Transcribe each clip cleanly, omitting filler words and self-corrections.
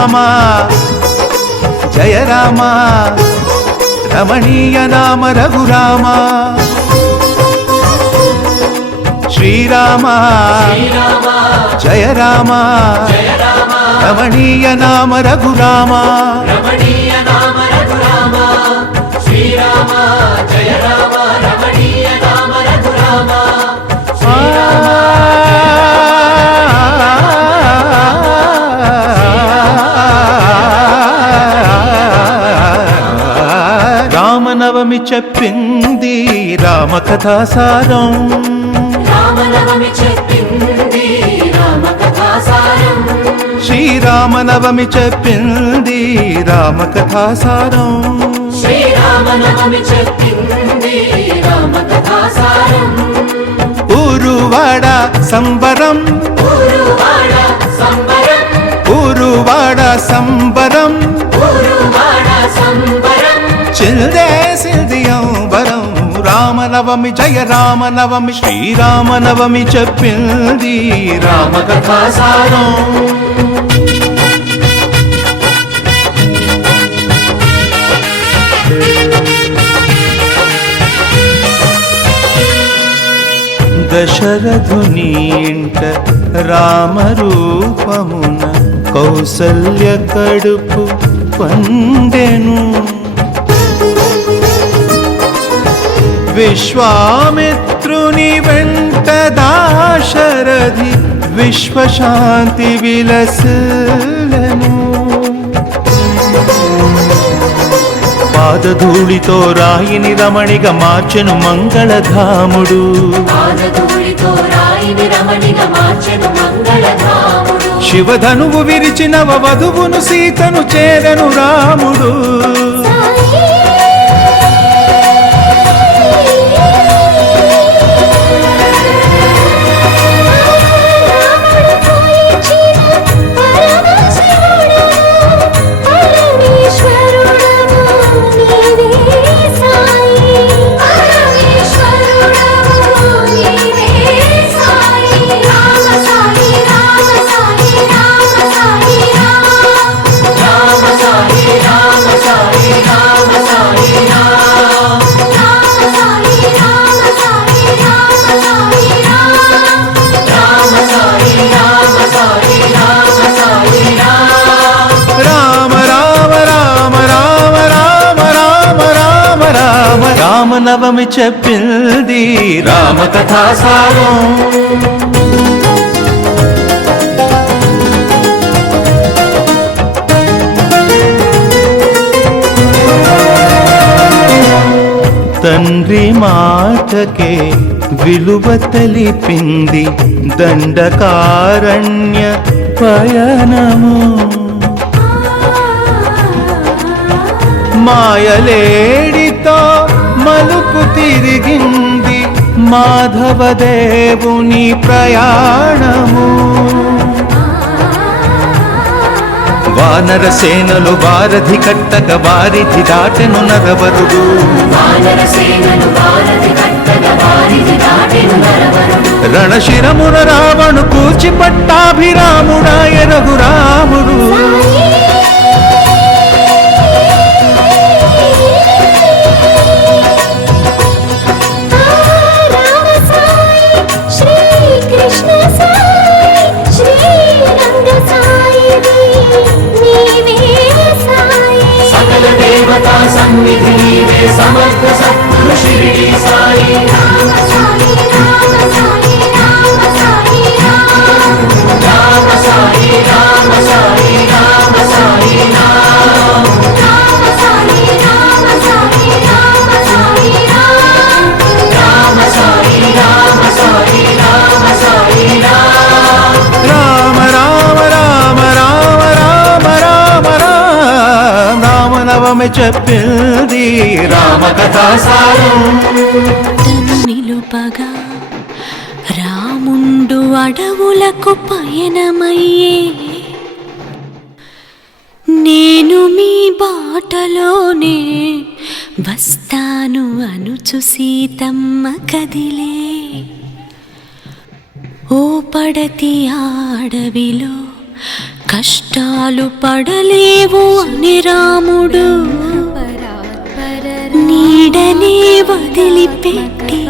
శ్రీరామ జయ రామ రమణీయ నామ రఘురామ శ్రీరామ జయ రామ రమణీయ నామ రఘురామ శ్రీరామ జయ రామ రమణీయ నామ రఘురామ రామనవమి చెప్పింది రామకథాసారం శ్రీరామనవమి చెప్పింది రామకథాసారం ఊరువాడ సంబరం ఊరువాడ సంబరం చిల్దేసింది అంబరం రామనవమి జయ రామనవమి శ్రీరామనవమి చెప్పింది రామకథాసారం దశరథుని ఇంట రామరూపమున కౌసల్య కడుపు పండెను విశ్వామిత్రుని వెంట దాశరథి విశ్వశాంతి విలసిల్లెను పాదధూళితో రాయిని రమణిగా మార్చెను మంగళధాముడు శివధనువు విరిచిన వధువును సీతను చేరను రాముడు రామనవమి చెప్పింది రామకథాసారం తండ్రి మాటకే విలువ తెలిపింది దండకారణ్య పయనము మాయలేడితో మలుపు తిరిగింది మాధవదేవుని ప్రయాణము వానర సేనలు వారధి కట్టక వారిధి దాటెను నరవరుడు రణశిరమున రావణు కూర్చి పట్టాభిరాముడాయ రఘురాముడు సన్నిధి నీవే సమర్థ సద్గురు శిరిడి సాయి రామ సాయి రామ సాయి రామ సాయి రామ సాయి రామ సాయి రామ సాయి రామ సాయి రామ సాయి రామ సాయి రామ సాయి రామ సాయి రామ సాయి రామ రామ రామ రామ రామ రామ రామ రామనవమి చెప్పింది రామకథాసారం నిలుపగా రాముండు అడవులకు పయనమయ్యే నేను మీ బాటలోనే వస్తాను అనుచు సీతమ్మ కదిలే ఓ పడతి అడవిలో కష్టాలు పడలేవు అని రాముడు నీడనే వదిలిపెట్టి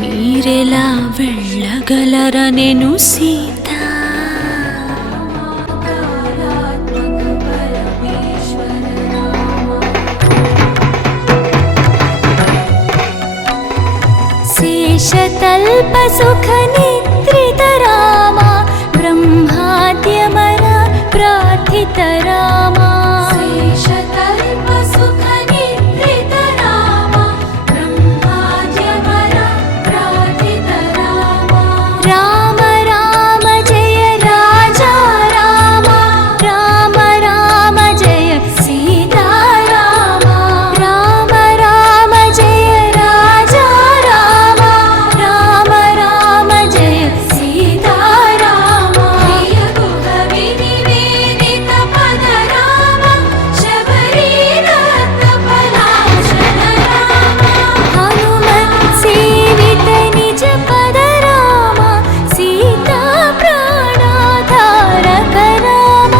మీరెలా వెళ్ళగలరనెను సీత. శేషతల్ప సుఖ నిద్రిత రామ బ్రహ్మాద్యమర ప్రార్థిత రామ. శేషతల్ప సుఖ నిద్రిత రామ బ్రహ్మాద్యమర ప్రార్థిత రామ. రామ రామ జయ రాజా రామ రామ రామ జయ సీతా రామ. రామ రామ జయ రాజా రామ రామ రామ జయ సీతా రామ. ప్రియ గుహ వినివేదిత పద రామ శబరీ రత్న పలాశన రామ. హనుమత్ సేవిత నిజ పద రామ సీతా ప్రాణాధారక రామ.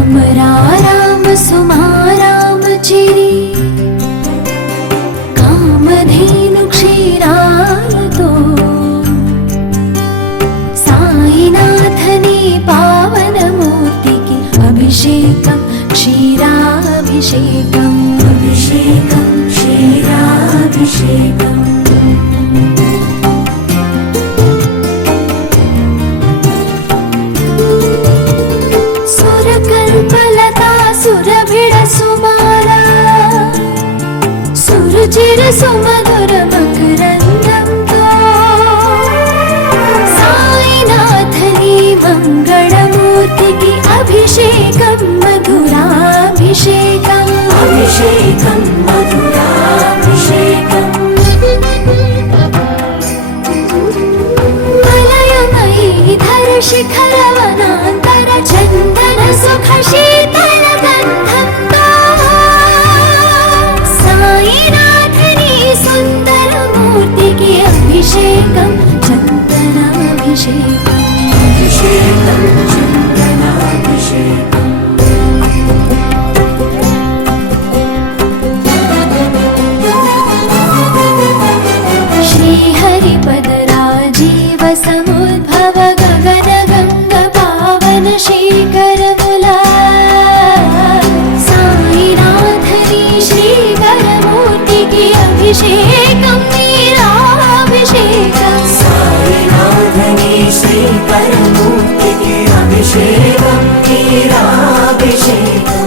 అమరా రామ సుమా రామ చిరి కామధేను క్షీరాలతో సాయినాథని పావనమూర్తికి అభిషేకం క్షీరాభిషేకం. అభిషేకం క్షీరాభిషేకం. సురకల్పలతా సురభిడ సుమారా సురుచిర సుమధుర మకరందంతో సాయినాథని మంగళమూర్తికి అభిషేకం మధురాభిషేకం. అభిషేకం మధురాభిషేకం. మలయమయీ ధర శిఖర వనాంతర చందన సుఖ శీతల గంధంతో సాయినాథని సుందర మూర్తికి అభిషేకం చందనాభిషేకం. అభిషేకం చందనాభిషేకం. శ్రీహరిపద రాజీవ సముద్భవ గగన గంగ పావన శేఖరములా సాయినాథని శ్రీకరమూర్తికి అభిషేకం నీరాభిషేకం. సాయినాథని శ్రీకరమూర్తికి అభిషేకం నీరాభిషేకం.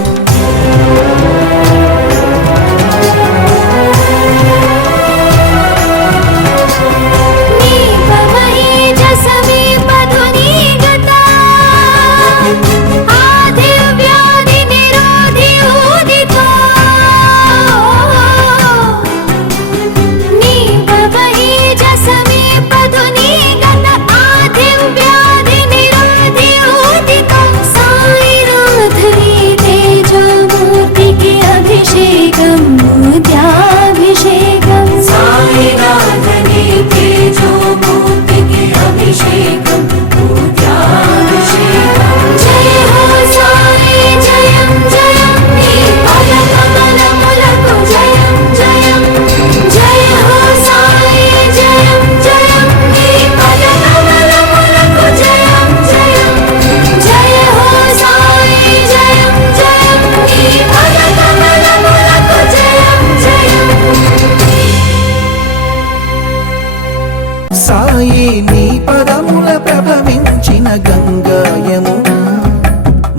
సాయి నీ పదముల ప్రభవించిన గంగా యమున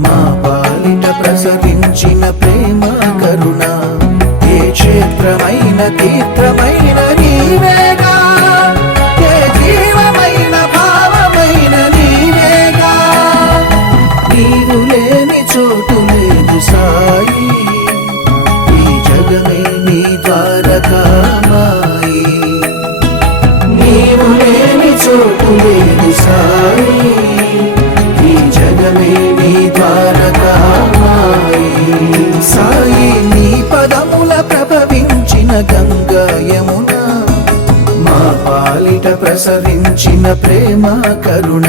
మా పాలిట ప్రసరించిన ప్రేమ కరుణ ఏ క్షేత్రమైన తీర్థమైన నీవేగా ఏ జీవమైన భావమైన నీవేగా. నీవు లేని చోటు లేదు సాయి ఈ జగమే నీ ద్వారకామాయి. నీవు లేని చోటు లేదు సాయి ఈ జగమే నీ ద్వారకామాయి. సాయి నీ పదముల ప్రభవించిన గంగా యమున మా పాలిట ప్రసరించిన ప్రేమ కరుణ